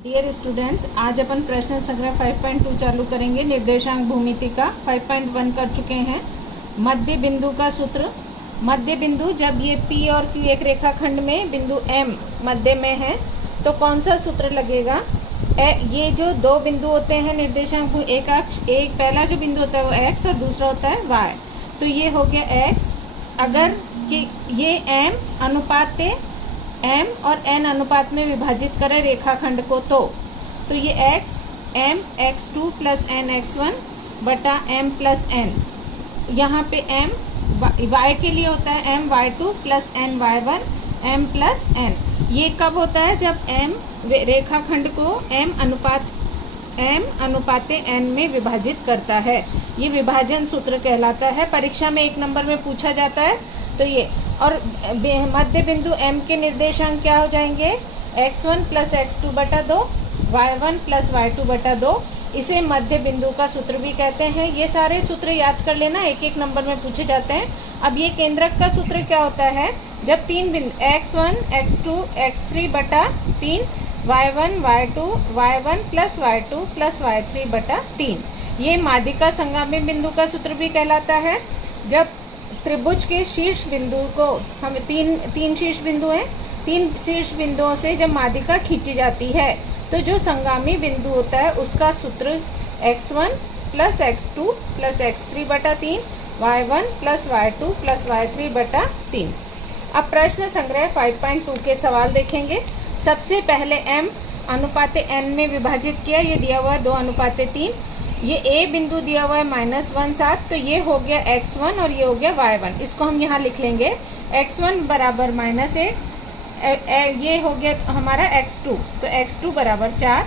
Dear students, आज अपन प्रश्न संग्रह 5.2 चालू करेंगे। निर्देशांक भूमिति का 5.1 कर चुके हैं। मध्य बिंदु का सूत्र। मध्य बिंदु, जब ये P और Q एक रेखाखंड में बिंदु M मध्य में है तो कौन सा सूत्र लगेगा। ये जो दो बिंदु होते हैं निर्देशांक, एक अक्ष, एक पहला जो बिंदु होता है वो X और दूसरा होता है Y। तो ये हो गया X। अगर कि ये M अनुपात M और N अनुपात में विभाजित करें रेखाखंड को तो ये x m x2 plus n x1 बटा m प्लस n, यहाँ पे m y के लिए होता है m y2 plus n y1 m plus n। ये कब होता है, जब m रेखाखंड को m अनुपात n में विभाजित करता है। ये विभाजन सूत्र कहलाता है। परीक्षा में 1 नंबर में पूछा जाता है। तो ये और मध्य बिंदु M के निर्देशांक क्या हो जाएंगे, x1 प्लस x2 बटा 2, y1 प्लस y2 बटा 2। इसे मध्य बिंदु का सूत्र भी कहते हैं। ये सारे सूत्र याद कर लेना, 1-1 नंबर में पूछे जाते हैं। अब ये केंद्रक का सूत्र क्या होता है, जब तीन बिंदु x1 x2 x3 बटा 3, y1 y2 y1 plus y2 plus y3 बटा 3। ये माध्यिका संगामी बिंदु का सूत्र भी कहलाता है। जब त्रिभुज के शीर्ष बिंदु को हम तीन शीर्ष बिंदु हैं, 3 शीर्ष बिंदुओं से जब माध्यिका खींची जाती है तो जो संगामी बिंदु होता है उसका सूत्र x1 plus x2 plus x3 बटा 3, y1 plus y2 plus y3 बटा 3। अब प्रश्न संग्रह 5.2 के सवाल देखेंगे। सबसे पहले m अनुपात n में विभाजित किया, ये दिया हुआ है 2 अनुपात 3। ये A बिंदु दिया हुआ है -1 तो ये हो गया x1 और ये हो गया y1। इसको हम यहाँ लिख लेंगे, x1 बराबर -1, ये हो गया हमारा x2, तो x2 बराबर 4,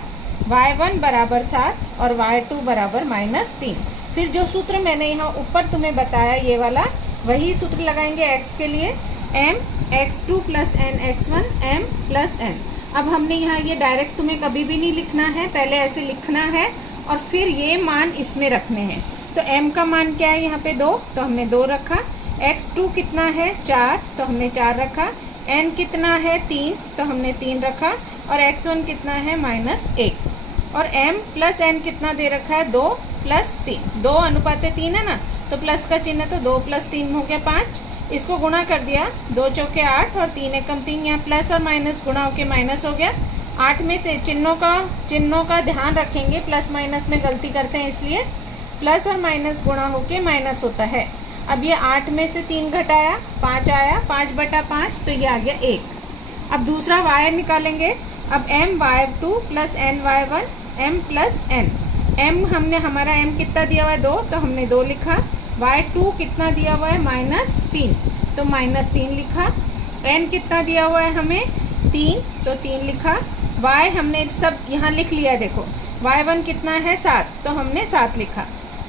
y1 बराबर 7 और y2 बराबर -3। फिर जो सूत्र मैंने यहाँ ऊपर तुम्हें बताया ये वाला, वही सूत्र लगाएंगे x के लिए, m x2 plus n x1 m plus n। अब हमने यहाँ ये डायरेक्ट तुम्हें कभी भी नहीं लिखना है, पहले ऐसे लिखना है और फिर ये मान इसमें रखने हैं। तो m का मान क्या है यहाँ पे 2, तो हमने 2 रखा। x2 कितना है 4, तो हमने 4 रखा। n कितना है 3, तो हमने 3 रखा। और x1 कितना है -1। और m प्लस n कितना दे रखा है 2 प्लस 3, 2 अनुपात 3 है ना, तो प्लस का चिन्ह, तो 2 प्लस 3 हो गया 5। इसको गुणा कर दिया, 2 चौके 8 और 3 एकम 3, यहाँ प्लस और माइनस गुणा होके माइनस हो गया। 8 में से चिन्हों का ध्यान रखेंगे, प्लस माइनस में गलती करते हैं, इसलिए प्लस और माइनस गुणा होके माइनस होता है। अब ये 8 में से 3 घटाया, 5 आया, 5 बटा 5, तो ये आ गया 1। अब दूसरा y निकालेंगे। अब m y2 plus n y1 m plus n। m हमने हमारा m कितना दिया हुआ है 2, तो हमने 2 लिखा। y2 कितना दिया हुआ है -3, तो -3 लिखा। n कितना दिया हुआ है हमें 3, तो 3 लिखा। y हमने सब यहाँ लिख लिया, देखो y1 कितना है 7, तो हमने 7 लिखा।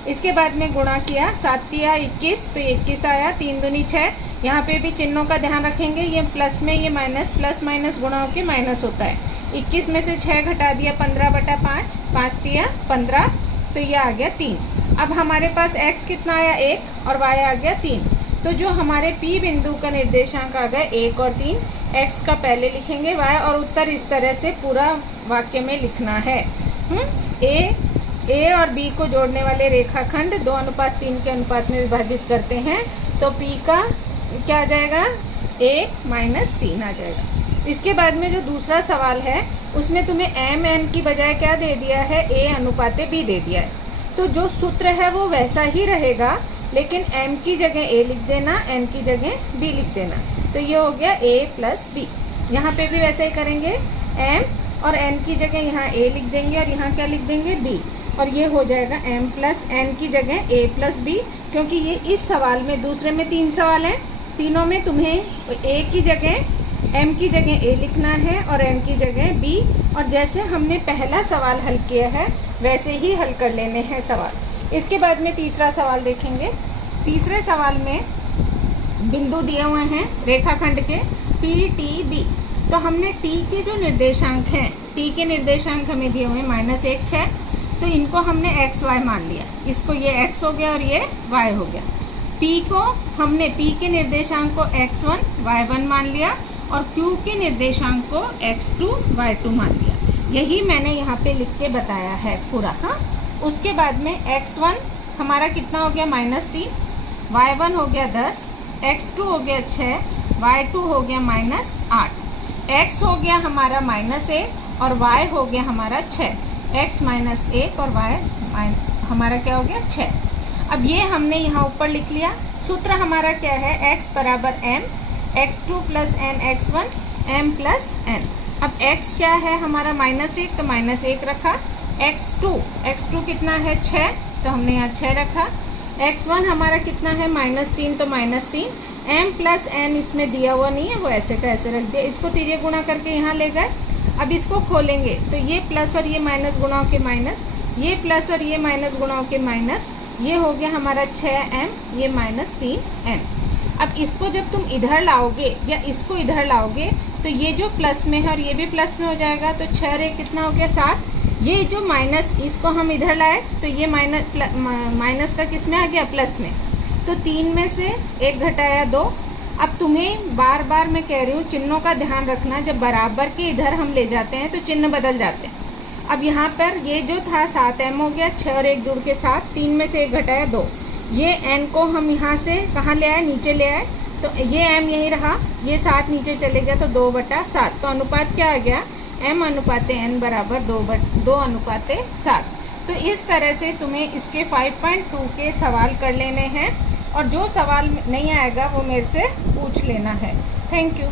इसके बाद में गुणा किया, 7 दिया 21, तो 21 आया। 3 दूनी 6, यहाँ पे भी चिन्हों का ध्यान रखेंगे, ये प्लस में ये माइनस, प्लस माइनस गुणा होके माइनस होता है। 21 में से 6 घटा दिया, 15 बटा 5, 5 दिया 15, तो ये आ गया 3। अब हमारे पास x कितना आया 1 और y आ गया 3। तो जो हमारे P बिंदु का निर्देशांक आ गए 1 और 3, x का पहले लिखेंगे, y और उत्तर इस तरह से पूरा वाक्य में लिखना है। A और B को जोड़ने वाले रेखाखंड 2 अनुपात 3 के अनुपात में विभाजित करते हैं, तो P का क्या आ जाएगा 1 - 3 आ जाएगा। इसके बाद में जो दूसरा सवाल है उसमें तुम्हें m n की बजाय क्या दे दिया है, A अनुपात B दे दिया है। तो जो सूत्र है वो वैसा ही रहेगा, लेकिन m की जगह a लिख देना, n की जगह b लिख देना, तो ये हो गया a प्लस b। यहाँ पे भी वैसे ही करेंगे, m और n की जगह यहाँ a लिख देंगे और यहाँ क्या लिख देंगे b, और ये हो जाएगा m प्लस n की जगह a प्लस b। क्योंकि ये इस सवाल में, दूसरे में 3 सवाल हैं, तीनों में तुम्हें a की जगह m की जगह a लिखना है और n की जगह b, और जैसे हमने पहला सवाल हल किया है वैसे ही हल कर लेने हैं सवाल। इसके बाद में तीसरा सवाल देखेंगे। तीसरे सवाल में बिंदु दिए हुए हैं रेखाखंड के P T B। तो हमने T के जो निर्देशांक हैं, T के निर्देशांक हमें दिए हुए हैं -1 6, तो इनको हमने x y मान लिया। इसको ये x हो गया और ये y हो गया। हमने P के निर्देशांक को x1 y1 मान लिया और Q के निर्देशांक को x2 y2 मान लिया। यही मैंने यहाँ पे लिख के बताया है पूरा। हाँ, उसके बाद में x1 हमारा कितना हो गया -3, y1 हो गया 10, x2 हो गया 6, y2 हो गया -8, x हो गया हमारा -1 और y हो गया हमारा 6, x -1 और y हमारा क्या हो गया 6। अब ये हमने यहाँ ऊपर लिख लिया। सूत्र हमारा क्या है, x बराबर m, x2 + n x1 m + n। अब x क्या है हमारा -1 तो -1 रखा, x2 कितना है 6 तो हमने यहाँ 6 रखा, x1 हमारा कितना है -3 तो -3, m + n इसमें दिया हुआ नहीं है, वो ऐसे का ऐसे रख दिया। इसको तिर्यक गुणा करके यहाँ ले गए। अब इसको खोलेंगे तो ये प्लस और ये माइनस गुणा के माइनस, ये प्लस और ये माइनस गुणा के माइनस, ये हो गया हमारा 6m, ये -3n। अब इसको जब तुम इधर लाओगे या इसको इधर लाओगे तो ये जो प्लस में है और ये भी प्लस में हो जाएगा, तो 6 रे कितना हो गया 7। ये जो माइनस इसको हम इधर लाए तो ये माइनस का किस में आ गया, प्लस में। तो 3 में से 1 घटाया 2। अब तुम्हें बार बार मैं कह रही हूँ चिन्हों का ध्यान रखना, जब बराबर के इधर हम ले जाते हैं तो चिन्ह बदल जाते हैं। अब यहाँ पर ये जो था 7m हो गया, 6 और 1 जुड़ के 7, 3 में से 1 घटाया 2। ये n को हम यहाँ से कहाँ ले आए, नीचे ले आए, तो ये m यही रहा, ये 7 नीचे चले गया तो 2/7। तो अनुपात क्या आ गया, m/n बराबर 2/7। तो इस तरह से तुम्हें इसके 5.2 के सवाल कर लेने हैं और जो सवाल नहीं आएगा वो मेरे से पूछ लेना है। Thank you.